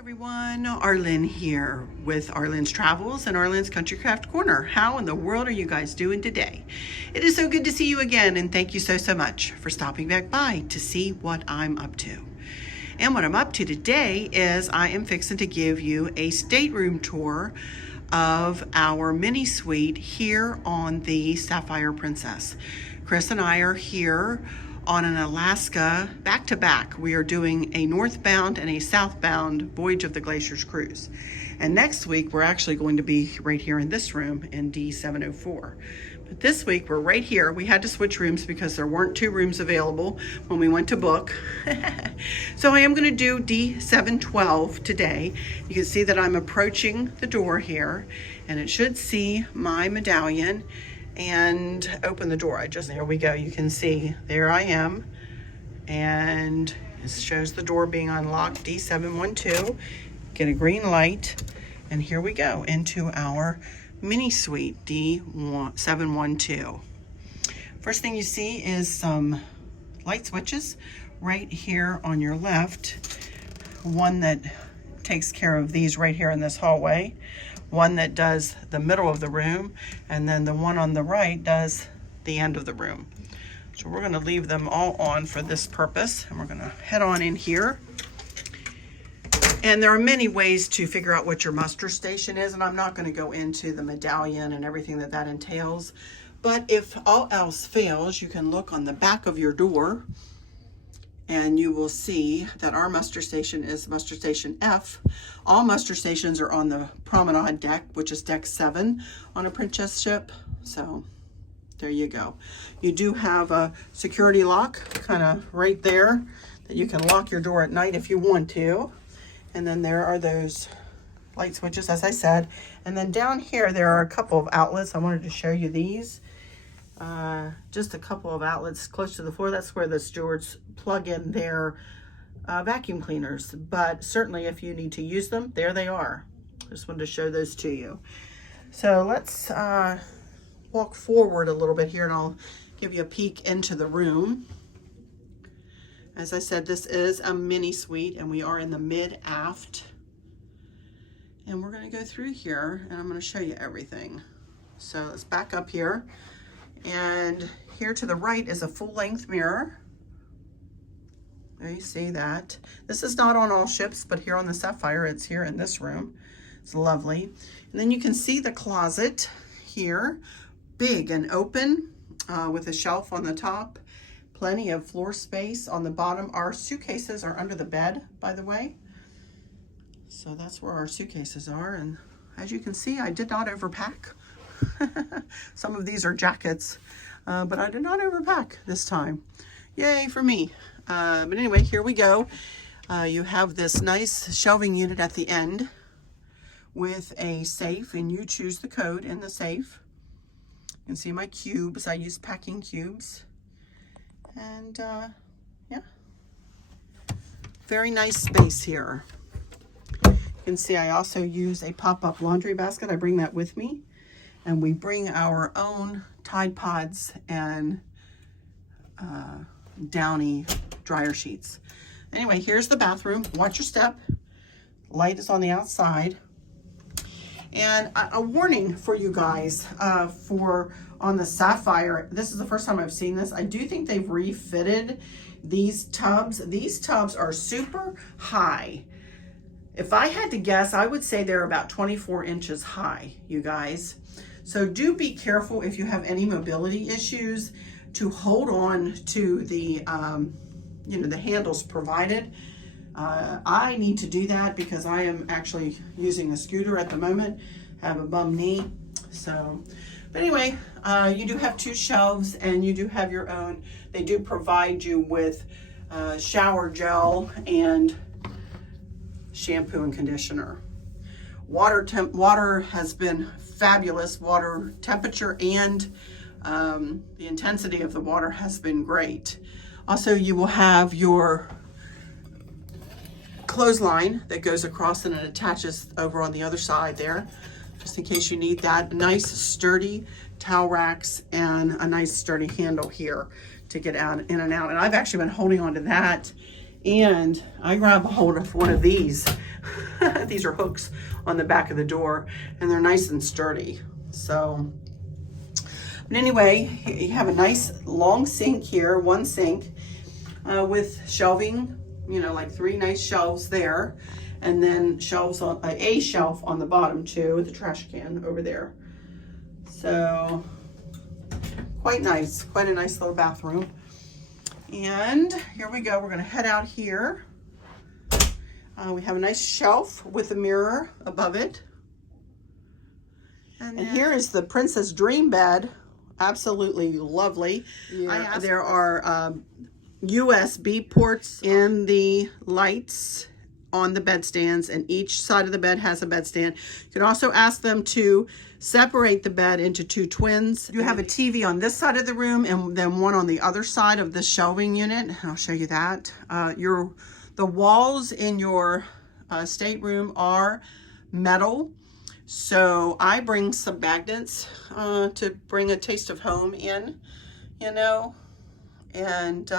Everyone, Arlene here with Arlene's Travels and Arlene's Country Craft Corner. How in the world are you guys doing today? It is so good to see you again, and thank you so much for stopping back by to see what I'm up to. And what I'm up to today is I am fixing to give you a stateroom tour of our mini suite here on the Sapphire Princess. Chris and I are here on an Alaska back-to-back. We are doing a northbound and a southbound Voyage of the Glaciers cruise. And next week, we're actually going to be right here in this room in D704. But this week, we're right here. We had to switch rooms because there weren't two rooms available when we went to book. So I am going to do D712 today. You can see that I'm approaching the door here, and it should see my medallion and open the door. There we go. You can see there I am, and it shows the door being unlocked. D712. Get a green light, and here we go into our MiniSuite D712. First thing you see is some light switches right here on your left. One that takes care of these right here in this hallway, one that does the middle of the room, and then the one on the right does the end of the room. So we're going to leave them all on for this purpose, and we're going to head on in here. And there are many ways to figure out what your muster station is, and I'm not going to go into the medallion and everything that entails, but if all else fails, you can look on the back of your door and you will see that our muster station is muster station F. All muster stations are on the promenade deck, which is deck 7 on a Princess ship. So there you go. You do have a security lock kind of right there that you can lock your door at night if you want to. And then there are those light switches, as I said. And then down here, there are a couple of outlets. I wanted to show you these. Just a couple of outlets close to the floor. That's where the stewards plug in their vacuum cleaners. But certainly if you need to use them, there they are. Just wanted to show those to you. So let's walk forward a little bit here, and I'll give you a peek into the room. As I said, this is a mini suite, and we are in the mid-aft. And we're going to go through here, and I'm going to show you everything. So let's back up here. And here to the right is a full-length mirror. There you see that. This is not on all ships, but here on the Sapphire, it's here in this room. It's lovely. And then you can see the closet here, big and open, with a shelf on the top. Plenty of floor space on the bottom. Our suitcases are under the bed, by the way. So that's where our suitcases are. And as you can see, I did not overpack. Some of these are jackets, but I did not overpack this time. Yay for me. But anyway, here we go. You have this nice shelving unit at the end with a safe, and you choose the code in the safe. You can see my cubes. I use packing cubes. And yeah, very nice space here. You can see I also use a pop-up laundry basket. I bring that with me. And we bring our own Tide Pods and Downy dryer sheets. Anyway, here's the bathroom. Watch your step. Light is on the outside. And a warning for you guys on the Sapphire. This is the first time I've seen this. I do think they've refitted these tubs. These tubs are super high. If I had to guess, I would say they're about 24 inches high, you guys. So do be careful if you have any mobility issues to hold on to the, the handles provided. I need to do that because I am actually using a scooter at the moment. I have a bum knee. So, but anyway, you do have 2 shelves, and you do have your own. They do provide you with shower gel and shampoo and conditioner. Water has been fabulous. Water temperature and the intensity of the water has been great. Also, you will have your clothesline that goes across and it attaches over on the other side there, just in case you need that. Nice sturdy towel racks and a nice sturdy handle here to get out in and out. And I've actually been holding on to that, and I grab a hold of one of these these are hooks on the back of the door, and they're nice and sturdy. So, but anyway, you have a nice long sink here, one sink with shelving, you know, like 3 nice shelves there, and then shelves on a shelf on the bottom too, with the trash can over there. So quite nice, quite a nice little bathroom. And here we go. We're going to head out here. We have a nice shelf with a mirror above it. And here is the Princess Dream bed. Absolutely lovely. Yeah, there are USB ports in the lights on the bedstands, and each side of the bed has a bedstand. You can also ask them to separate the bed into 2 twins. You have a TV on this side of the room and then one on the other side of the shelving unit. I'll show you that. The walls in your stateroom are metal. So I bring some magnets to bring a taste of home in, you know. And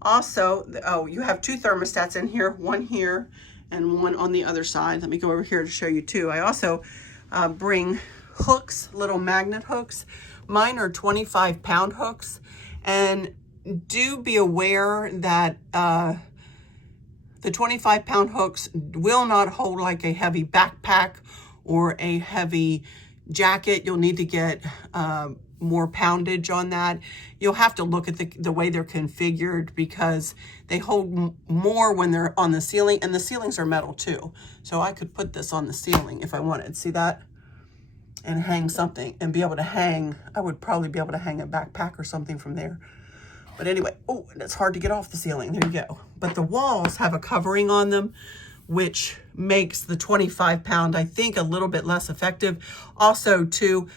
also, oh, you have 2 thermostats in here, one here and one on the other side. Let me go over here to show you 2. I also bring hooks, little magnet hooks. Mine are 25-pound hooks. And do be aware that the 25-pound hooks will not hold like a heavy backpack or a heavy jacket. You'll need to get more poundage on that. You'll have to look at the way they're configured, because they hold more when they're on the ceiling, and the ceilings are metal too. So I could put this on the ceiling if I wanted. See that? And hang something and be able to hang. I would probably be able to hang a backpack or something from there. But anyway, oh, and it's hard to get off the ceiling. There you go. But the walls have a covering on them, which makes the 25-pound, I think, a little bit less effective. Also, too,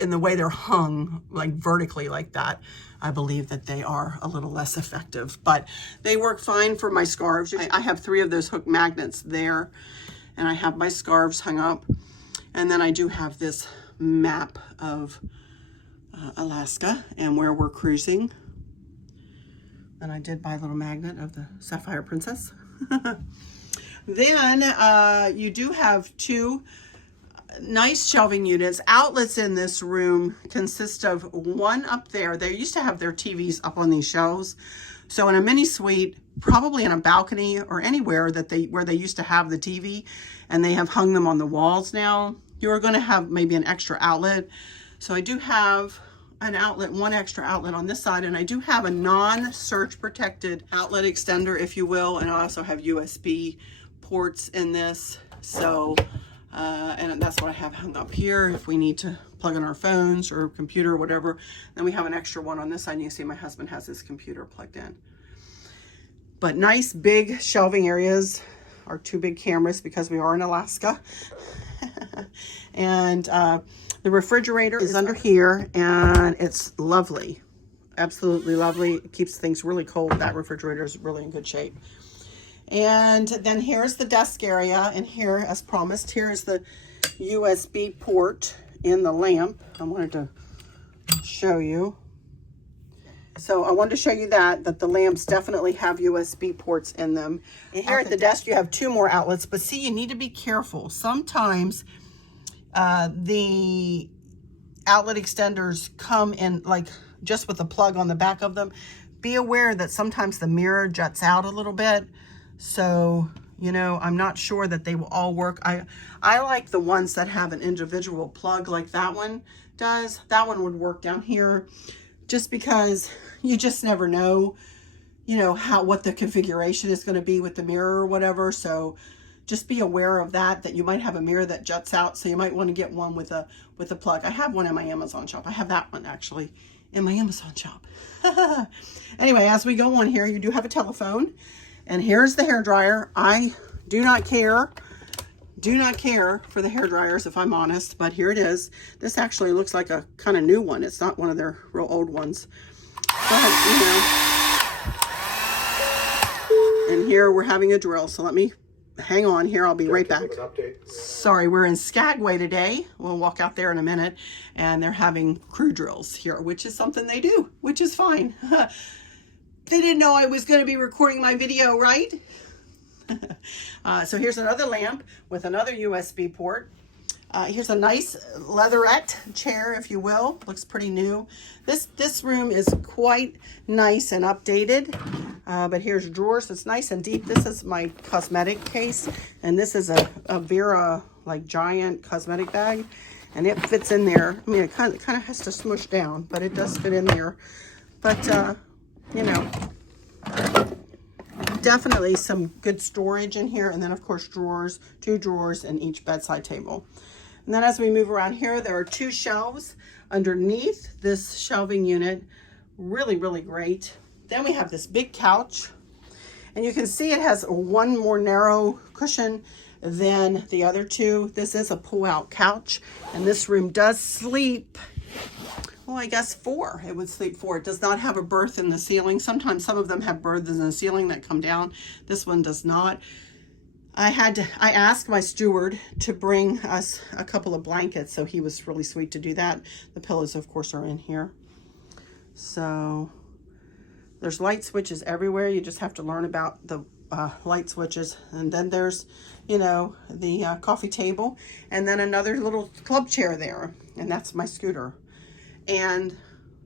in the way they're hung, like vertically like that, I believe that they are a little less effective. But they work fine for my scarves. I have 3 of those hook magnets there, and I have my scarves hung up. And then I do have this map of Alaska and where we're cruising. And I did buy a little magnet of the Sapphire Princess. Then you do have 2 nice shelving units. Outlets in this room consist of one up there. They used to have their TVs up on these shelves. So in a mini suite, probably in a balcony or anywhere where they used to have the TV, and they have hung them on the walls now, you're going to have maybe an extra outlet. So I do have an outlet, one extra outlet on this side, and I do have a non-surge protected outlet extender, if you will, and I also have USB ports in this. So and that's what I have hung up here if we need to plug in our phones or computer or whatever. Then we have an extra one on this side. You can see my husband has his computer plugged in. But nice big shelving areas. Our 2 big cameras, because we are in Alaska. And the refrigerator is under here, and it's lovely. Absolutely lovely. It keeps things really cold. That refrigerator is really in good shape. And then here's the desk area, and here, as promised, here is the USB port in the lamp. I wanted to show you. So I wanted to show you that the lamps definitely have USB ports in them. And here at the desk, you have 2 more outlets, but see, you need to be careful. Sometimes the outlet extenders come in like just with a plug on the back of them. Be aware that sometimes the mirror juts out a little bit. So, you know, I'm not sure that they will all work. I like the ones that have an individual plug like that one does. That one would work down here, just because you just never know, you know, what the configuration is going to be with the mirror or whatever. So just be aware of that you might have a mirror that juts out. So you might want to get one with a plug. I have one in my Amazon shop. I have that one actually in my Amazon shop. Anyway, as we go on here, you do have a telephone. And here's the hairdryer. I do not care for the hair dryers, if I'm honest, but here it is. This actually looks like a kind of new one. It's not one of their real old ones. But, you know. And here we're having a drill, so let me hang on here. I'll be right back. Sorry, we're in Skagway today. We'll walk out there in a minute, and they're having crew drills here, which is something they do, which is fine. They didn't know I was going to be recording my video, right? So here's another lamp with another USB port. Here's a nice leatherette chair, if you will. Looks pretty new. This room is quite nice and updated. But here's drawers. It's nice and deep. This is my cosmetic case, and this is a Vera like giant cosmetic bag, and it fits in there. I mean, it kind of has to smush down, but it does fit in there. But you know, definitely some good storage in here, and then of course drawers, 2 drawers in each bedside table. And then as we move around here, there are 2 shelves underneath this shelving unit. Really, really great. Then we have this big couch, and you can see it has one more narrow cushion than the other 2. This is a pull-out couch, and this room does sleep, well, I guess 4. It would sleep 4. It does not have a berth in the ceiling. Sometimes some of them have berths in the ceiling that come down. This one does not. I asked my steward to bring us a couple of blankets, so he was really sweet to do that. The pillows, of course, are in here. So there's light switches everywhere. You just have to learn about the light switches. And then there's, you know, the coffee table, and then another little club chair there, and that's my scooter. And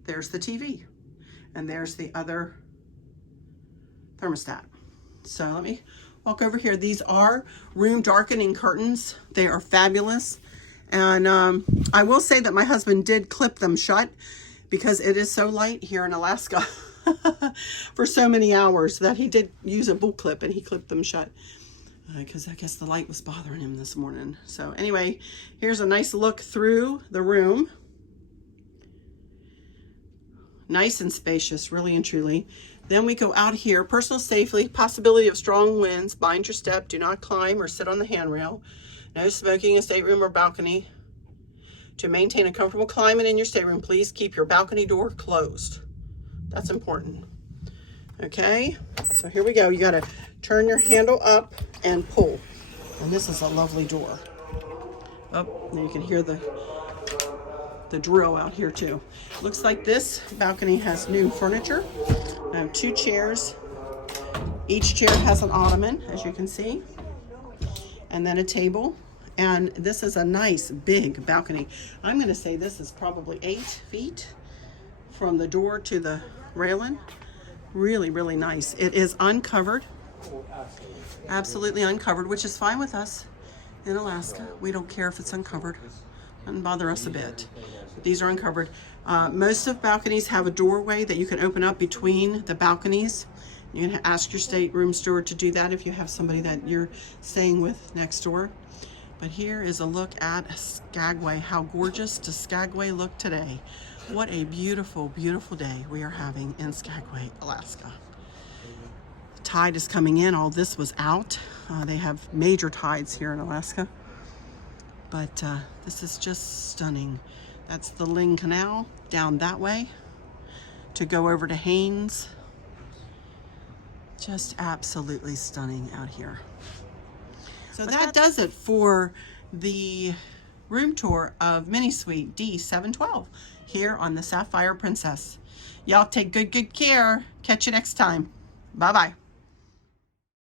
there's the TV, and there's the other thermostat. So let me walk over here. These are room darkening curtains. They are fabulous. And I will say that my husband did clip them shut because it is so light here in Alaska for so many hours that he did use a bull clip, and he clipped them shut because I guess the light was bothering him this morning. So anyway, here's a nice look through the room. Nice and spacious, really and truly. Then we go out here. Personal safety, possibility of strong winds. Mind your step. Do not climb or sit on the handrail. No smoking in stateroom or balcony. To maintain a comfortable climate in your stateroom, please keep your balcony door closed. That's important. Okay, so here we go. You got to turn your handle up and pull. And this is a lovely door. Oh, now you can hear the drill out here too. Looks like this balcony has new furniture. I have 2 chairs. Each chair has an ottoman, as you can see, and then a table. And this is a nice big balcony. I'm going to say this is probably 8 feet from the door to the railing. Really, really nice. It is uncovered, absolutely uncovered, which is fine with us in Alaska. We don't care if it's uncovered. Doesn't bother us a bit. These are uncovered. Most of balconies have a doorway that you can open up between the balconies. You can ask your stateroom steward to do that if you have somebody that you're staying with next door. But here is a look at Skagway. How gorgeous does Skagway look today? What a beautiful, beautiful day we are having in Skagway, Alaska. The tide is coming in. All this was out. They have major tides here in Alaska. But this is just stunning. That's the Ling Canal down that way to go over to Haines. Just absolutely stunning out here. So that does it for the room tour of MiniSuite D712 here on the Sapphire Princess. Y'all take good care. Catch you next time. Bye-bye.